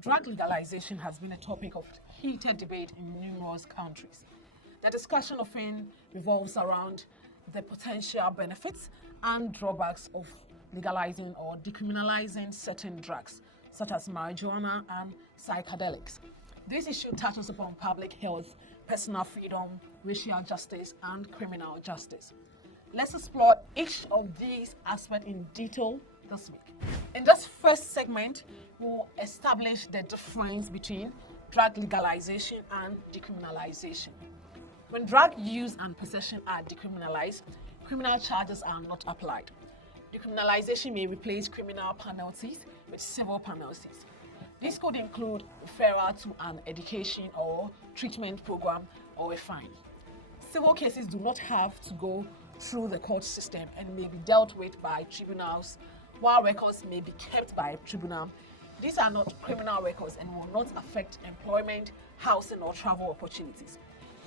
Drug legalization has been a topic of heated debate in numerous countries. The discussion often revolves around the potential benefits and drawbacks of legalizing or decriminalizing certain drugs, such as marijuana and psychedelics. This issue touches upon public health, personal freedom, racial justice, and criminal justice. Let's explore each of these aspects in detail this week. In this first segment, we'll establish the difference between drug legalization and decriminalization. When drug use and possession are decriminalized, criminal charges are not applied. Decriminalization may replace criminal penalties with civil penalties. This could include referral to an education or treatment program or a fine. Civil cases do not have to go through the court system and may be dealt with by tribunals, while records may be kept by a tribunal. These are not criminal records and will not affect employment, housing, or travel opportunities.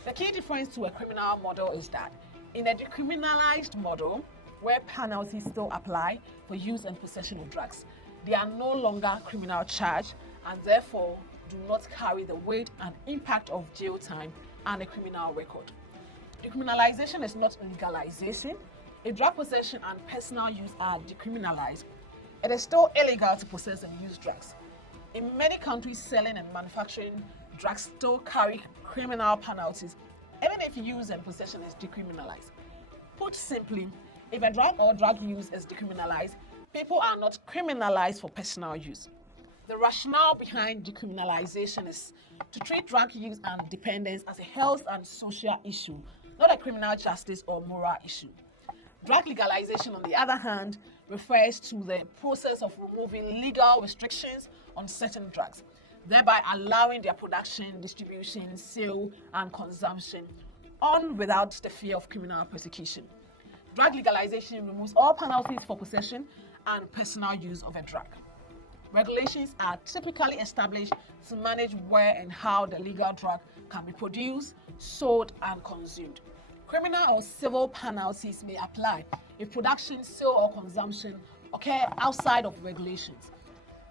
The key difference to a criminal model is that in a decriminalized model, where penalties still apply for use and possession of drugs, they are no longer criminal charge and therefore do not carry the weight and impact of jail time and a criminal record. Decriminalization is not legalization. If drug possession and personal use are decriminalized, it is still illegal to possess and use drugs. In many countries, selling and manufacturing drugs still carry criminal penalties, even if use and possession is decriminalized. Put simply, if a drug or drug use is decriminalized, people are not criminalized for personal use. The rationale behind decriminalization is to treat drug use and dependence as a health and social issue, not a criminal justice or moral issue. Drug legalization, on the other hand, refers to the process of removing legal restrictions on certain drugs, thereby allowing their production, distribution, sale, and consumption on without the fear of criminal persecution. Drug legalization removes all penalties for possession and personal use of a drug. Regulations are typically established to manage where and how the legal drug can be produced, sold, and consumed. Criminal or civil penalties may apply if production, sale, or consumption occur outside of regulations.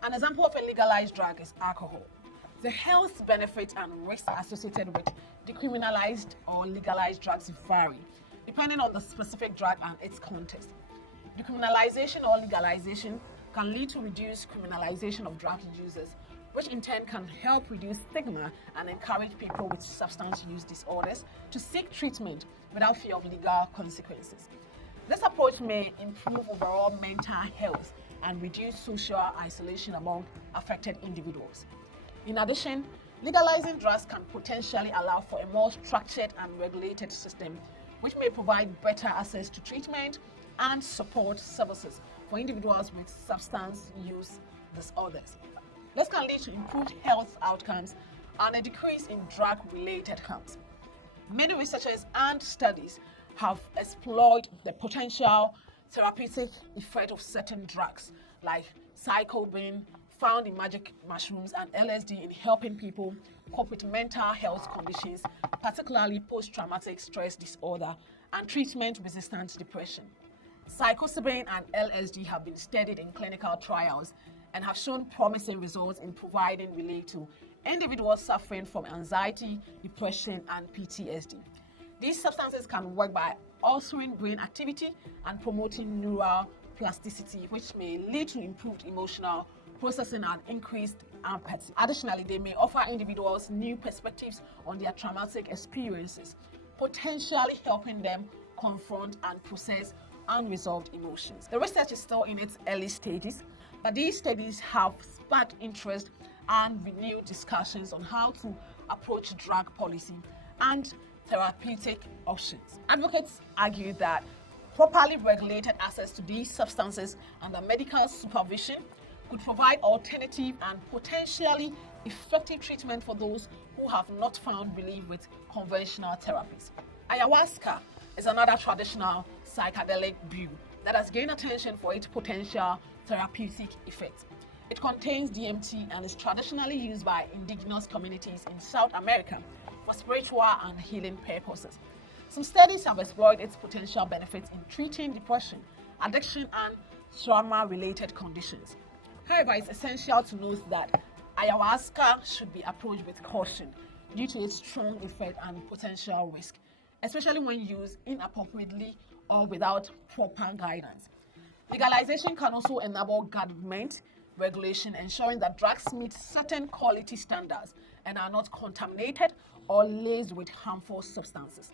An example of a legalized drug is alcohol. The health benefits and risks associated with decriminalized or legalized drugs vary, depending on the specific drug and its context. Decriminalization or legalization can lead to reduced criminalization of drug users, which in turn can help reduce stigma and encourage people with substance use disorders to seek treatment without fear of legal consequences. This approach may improve overall mental health and reduce social isolation among affected individuals. In addition, legalizing drugs can potentially allow for a more structured and regulated system, which may provide better access to treatment and support services for individuals with substance use disorders. This can lead to improved health outcomes and a decrease in drug-related harms. Many researchers and studies have explored the potential therapeutic effect of certain drugs like psilocybin, found in magic mushrooms, and LSD in helping people cope with mental health conditions, particularly post-traumatic stress disorder and treatment-resistant depression. Psilocybin and LSD have been studied in clinical trials and have shown promising results in providing relief to individuals suffering from anxiety, depression, and PTSD. These substances can work by altering brain activity and promoting neural plasticity, which may lead to improved emotional processing and increased empathy. Additionally, they may offer individuals new perspectives on their traumatic experiences, potentially helping them confront and process unresolved emotions. The research is still in its early stages, but these studies have sparked interest and renewed discussions on how to approach drug policy and therapeutic options. Advocates argue that properly regulated access to these substances under medical supervision could provide alternative and potentially effective treatment for those who have not found relief with conventional therapies. Ayahuasca is another traditional psychedelic brew that has gained attention for its potential therapeutic effects. It contains DMT and is traditionally used by indigenous communities in South America for spiritual and healing purposes. Some studies have explored its potential benefits in treating depression, addiction, and trauma-related conditions. However, it's essential to note that ayahuasca should be approached with caution due to its strong effect and potential risk, especially when used inappropriately or without proper guidance. Legalization can also enable government regulation, ensuring that drugs meet certain quality standards and are not contaminated or laced with harmful substances.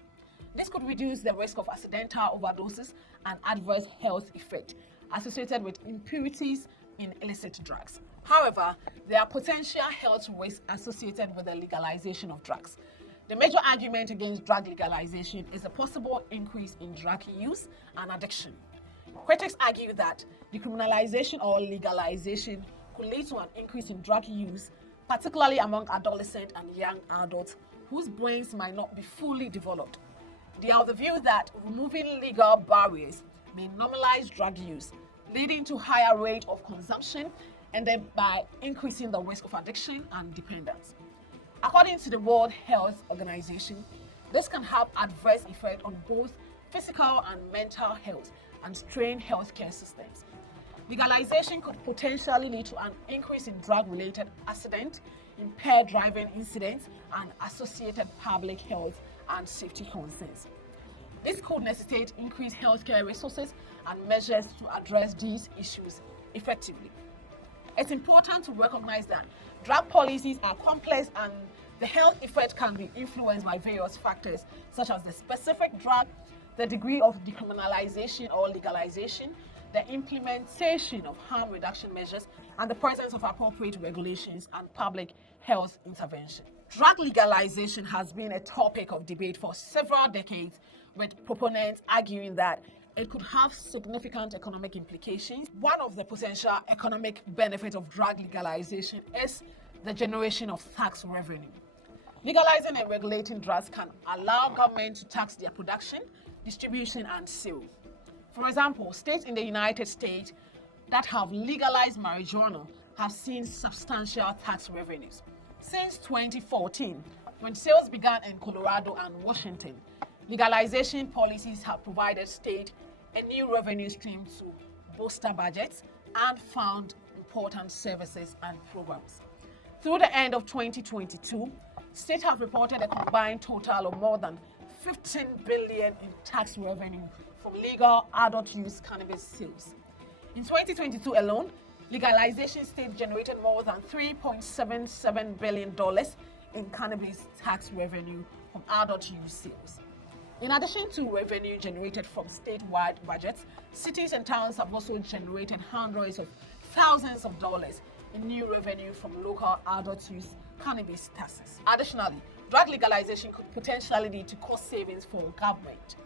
This could reduce the risk of accidental overdoses and adverse health effects associated with impurities in illicit drugs. However, there are potential health risks associated with the legalization of drugs. The major argument against drug legalization is a possible increase in drug use and addiction. Critics argue that decriminalization or legalization could lead to an increase in drug use, particularly among adolescents and young adults whose brains might not be fully developed. They are of the view that removing legal barriers may normalize drug use, leading to higher rate of consumption and thereby increasing the risk of addiction and dependence. According to the World Health Organization, this can have adverse effects on both physical and mental health and strain healthcare systems. Legalization could potentially lead to an increase in drug-related accidents, impaired driving incidents, and associated public health and safety concerns. This could necessitate increased healthcare resources and measures to address these issues effectively. It's important to recognize that drug policies are complex and the health effect can be influenced by various factors such as the specific drug, the degree of decriminalization or legalization, the implementation of harm reduction measures, and the presence of appropriate regulations and public health intervention. Drug legalization has been a topic of debate for several decades, with proponents arguing that it could have significant economic implications. One of the potential economic benefits of drug legalization is the generation of tax revenue. Legalizing and regulating drugs can allow government to tax their production, distribution, and sale. For example, states in the United States that have legalized marijuana have seen substantial tax revenues. Since 2014, when sales began in Colorado and Washington, legalization policies have provided states a new revenue stream to bolster budgets and fund important services and programs. Through the end of 2022, states have reported a combined total of more than $15 billion in tax revenue from legal adult use cannabis sales. In 2022 alone, legalization states generated more than $3.77 billion in cannabis tax revenue from adult use sales. In addition to revenue generated from statewide budgets, cities and towns have also generated hundreds of thousands of dollars in new revenue from local adult use cannabis taxes. Additionally, drug legalization could potentially lead to cost savings for government.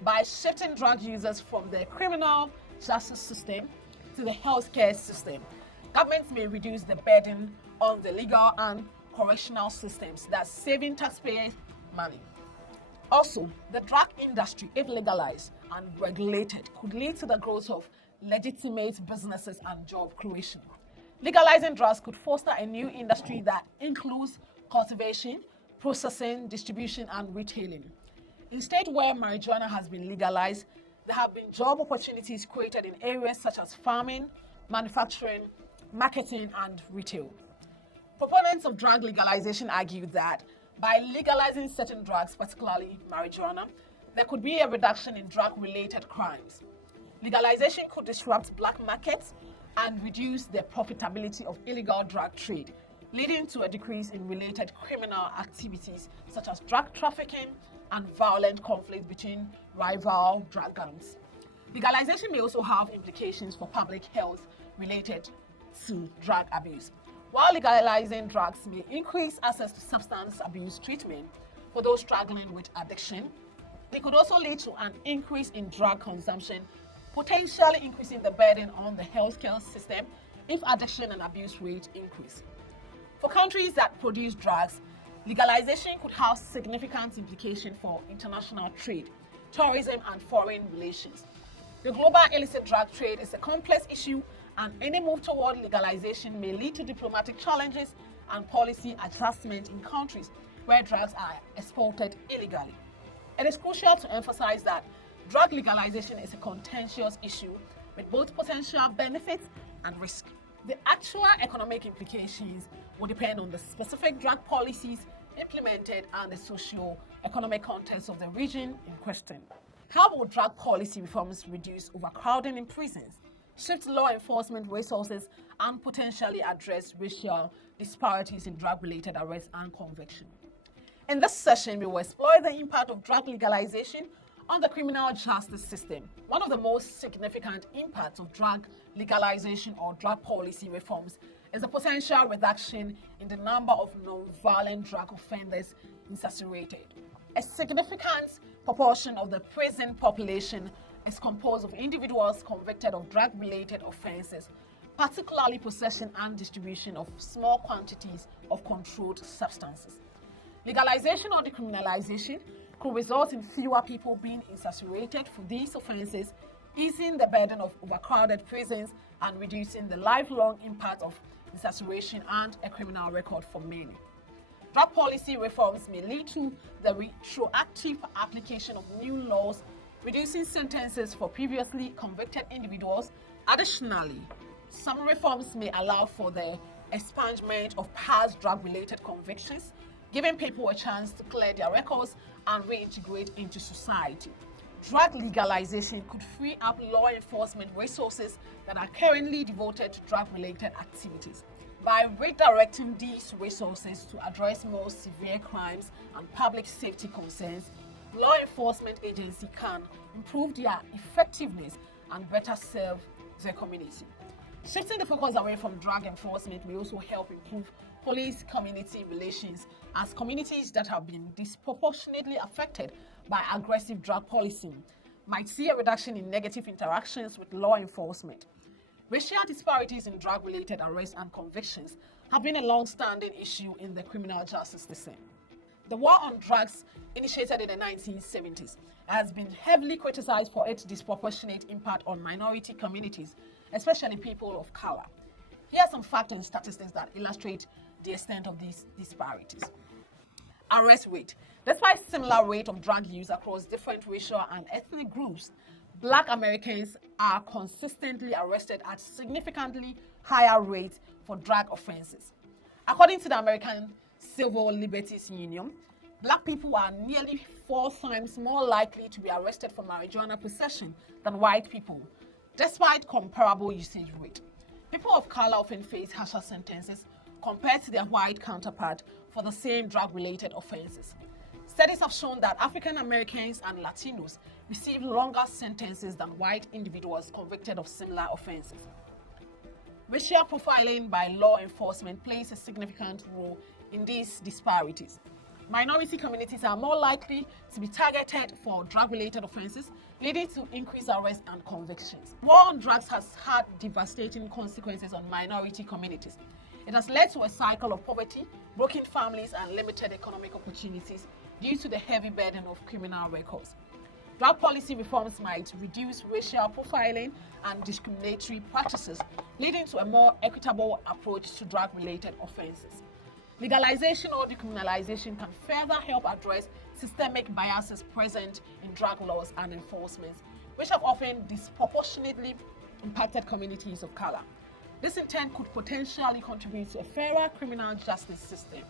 By shifting drug users from the criminal justice system to the healthcare system, governments may reduce the burden on the legal and correctional systems, thus saving taxpayers money. Also, the drug industry, if legalized and regulated, could lead to the growth of legitimate businesses and job creation. Legalizing drugs could foster a new industry that includes cultivation, processing, distribution, and retailing. In states where marijuana has been legalized, there have been job opportunities created in areas such as farming, manufacturing, marketing, and retail. Proponents of drug legalization argue that by legalizing certain drugs, particularly marijuana, there could be a reduction in drug-related crimes. Legalization could disrupt black markets and reduce the profitability of illegal drug trade, leading to a decrease in related criminal activities such as drug trafficking and violent conflict between rival drug gangs. Legalization may also have implications for public health related to drug abuse. While legalizing drugs may increase access to substance abuse treatment for those struggling with addiction, it could also lead to an increase in drug consumption, potentially increasing the burden on the healthcare system if addiction and abuse rates increase. For countries that produce drugs, legalization could have significant implications for international trade, tourism, and foreign relations. The global illicit drug trade is a complex issue, and any move toward legalization may lead to diplomatic challenges and policy adjustment in countries where drugs are exported illegally. It is crucial to emphasize that drug legalization is a contentious issue with both potential benefits and risk. The actual economic implications will depend on the specific drug policies implemented and the socio-economic context of the region in question. How will drug policy reforms reduce overcrowding in prisons, shift law enforcement resources, and potentially address racial disparities in drug-related arrests and conviction? In this session, we will explore the impact of drug legalization on the criminal justice system. One of the most significant impacts of drug legalization or drug policy reforms is the potential reduction in the number of non-violent drug offenders incarcerated. A significant proportion of the prison population is composed of individuals convicted of drug-related offenses, particularly possession and distribution of small quantities of controlled substances. Legalization or decriminalization could result in fewer people being incarcerated for these offenses, easing the burden of overcrowded prisons and reducing the lifelong impact of incarceration and a criminal record for many. Drug policy reforms may lead to the retroactive application of new laws, reducing sentences for previously convicted individuals. Additionally, some reforms may allow for the expungement of past drug-related convictions, giving people a chance to clear their records and reintegrate into society. Drug legalization could free up law enforcement resources that are currently devoted to drug-related activities. By redirecting these resources to address more severe crimes and public safety concerns, law enforcement agencies can improve their effectiveness and better serve their community. Shifting the focus away from drug enforcement may also help improve police-community relations, as communities that have been disproportionately affected by aggressive drug policing might see a reduction in negative interactions with law enforcement. Racial disparities in drug-related arrests and convictions have been a long-standing issue in the criminal justice system. The war on drugs, initiated in the 1970s, has been heavily criticized for its disproportionate impact on minority communities, especially people of color. Here are some facts and statistics that illustrate the extent of these disparities. Arrest rate. Despite similar rate of drug use across different racial and ethnic groups, Black Americans are consistently arrested at significantly higher rates for drug offenses. According to the American Civil Liberties Union, Black people are nearly 4 times more likely to be arrested for marijuana possession than white people, despite comparable usage rate. People of color often face harsher sentences compared to their white counterpart for the same drug-related offenses. Studies have shown that African Americans and Latinos receive longer sentences than white individuals convicted of similar offenses. Racial profiling by law enforcement plays a significant role in these disparities. Minority communities are more likely to be targeted for drug-related offenses, leading to increased arrests and convictions. War on drugs has had devastating consequences on minority communities. It has led to a cycle of poverty, broken families, and limited economic opportunities due to the heavy burden of criminal records. Drug policy reforms might reduce racial profiling and discriminatory practices, leading to a more equitable approach to drug-related offenses. Legalization or decriminalization can further help address systemic biases present in drug laws and enforcement, which have often disproportionately impacted communities of color. This in turn could potentially contribute to a fairer criminal justice system.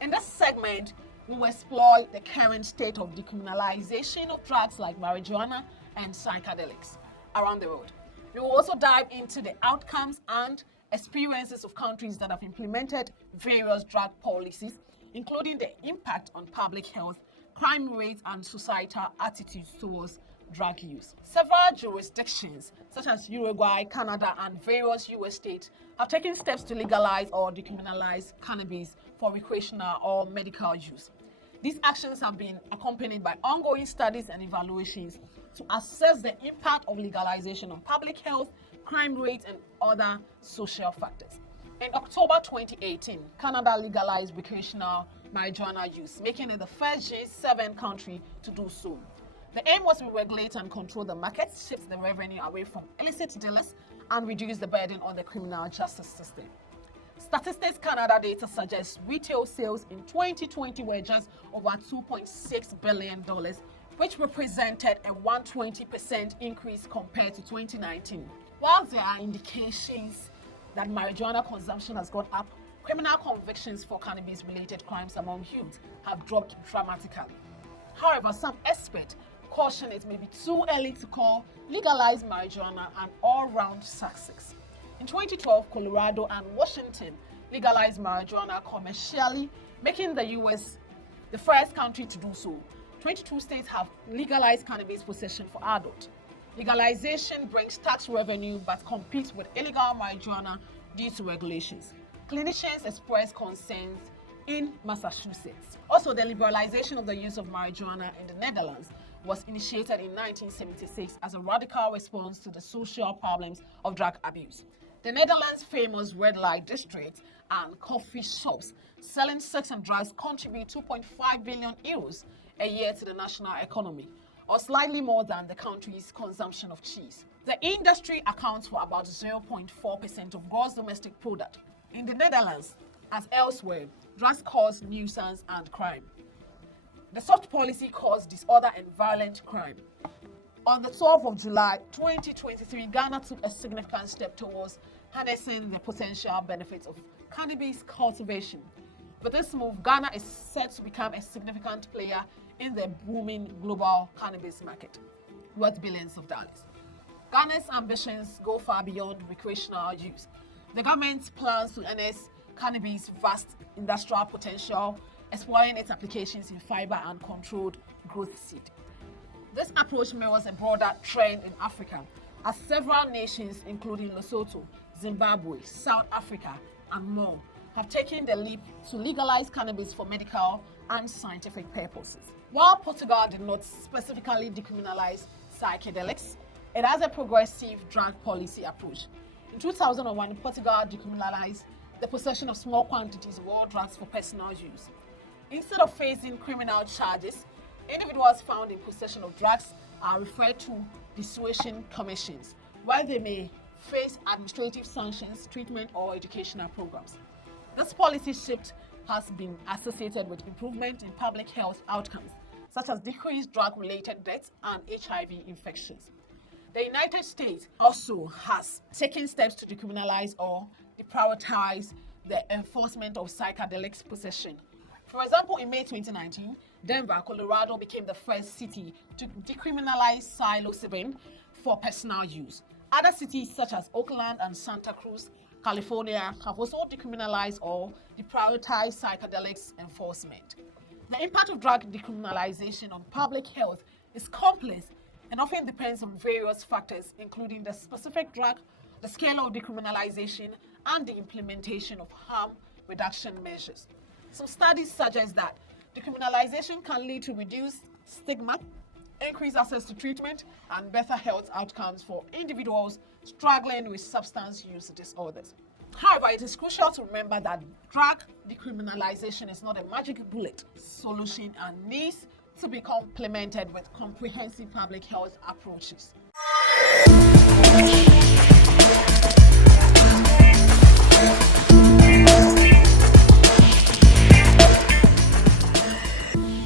In this segment, we will explore the current state of decriminalization of drugs like marijuana and psychedelics around the world. We will also dive into the outcomes and experiences of countries that have implemented various drug policies, including the impact on public health, crime rates, and societal attitudes towards drug use. Several jurisdictions, such as Uruguay, Canada, and various US states, have taken steps to legalize or decriminalize cannabis for recreational or medical use. These actions have been accompanied by ongoing studies and evaluations to assess the impact of legalization on public health, crime rates, and other social factors. In October 2018, Canada legalized recreational marijuana use, making it the first G7 country to do so. The aim was to regulate and control the market, shift the revenue away from illicit dealers, and reduce the burden on the criminal justice system. Statistics Canada data suggests retail sales in 2020 were just over $2.6 billion, which represented a 120% increase compared to 2019. While there are indications that marijuana consumption has gone up, criminal convictions for cannabis-related crimes among youth have dropped dramatically. However, some experts caution it may be too early to call legalized marijuana an all-round success. In 2012, Colorado and Washington legalized marijuana commercially, making the U.S. the first country to do so. 22 states have legalized cannabis possession for adults. Legalization brings tax revenue but competes with illegal marijuana due to regulations. Clinicians express concerns in Massachusetts. Also, the liberalization of the use of marijuana in the Netherlands was initiated in 1976 as a radical response to the social problems of drug abuse. The Netherlands' famous red light districts and coffee shops selling sex and drugs contribute 2.5 billion euros a year to the national economy, or slightly more than the country's consumption of cheese. The industry accounts for about 0.4% of gross domestic product. In the Netherlands, as elsewhere, drugs cause nuisance and crime. The soft policy caused disorder and violent crime. On the 12th of July 2023, Ghana took a significant step towards harnessing the potential benefits of cannabis cultivation. With this move, Ghana is set to become a significant player in the booming global cannabis market, worth billions of dollars. Ghana's ambitions go far beyond recreational use. The government plans to harness cannabis' vast industrial potential, exploring its applications in fiber and controlled growth seed. This approach mirrors a broader trend in Africa, as several nations, including Lesotho, Zimbabwe, South Africa, and more, have taken the leap to legalize cannabis for medical and scientific purposes. While Portugal did not specifically decriminalize psychedelics, it has a progressive drug policy approach. In 2001, Portugal decriminalized the possession of small quantities of all drugs for personal use. Instead of facing criminal charges, individuals found in possession of drugs are referred to dissuasion commissions, where they may face administrative sanctions, treatment, or educational programs. This policy shift has been associated with improvement in public health outcomes, such as decreased drug-related deaths and HIV infections. The United States also has taken steps to decriminalize or deprioritize the enforcement of psychedelics possession. For example, in May 2019, Denver, Colorado became the first city to decriminalize psilocybin for personal use. Other cities such as Oakland and Santa Cruz, California, have also decriminalized or deprioritized psychedelics enforcement. The impact of drug decriminalization on public health is complex and often depends on various factors, including the specific drug, the scale of decriminalization, and the implementation of harm reduction measures. Some studies suggest that decriminalization can lead to reduced stigma, increased access to treatment, and better health outcomes for individuals struggling with substance use disorders. However, it is crucial to remember that drug decriminalization is not a magic bullet solution and needs to be complemented with comprehensive public health approaches.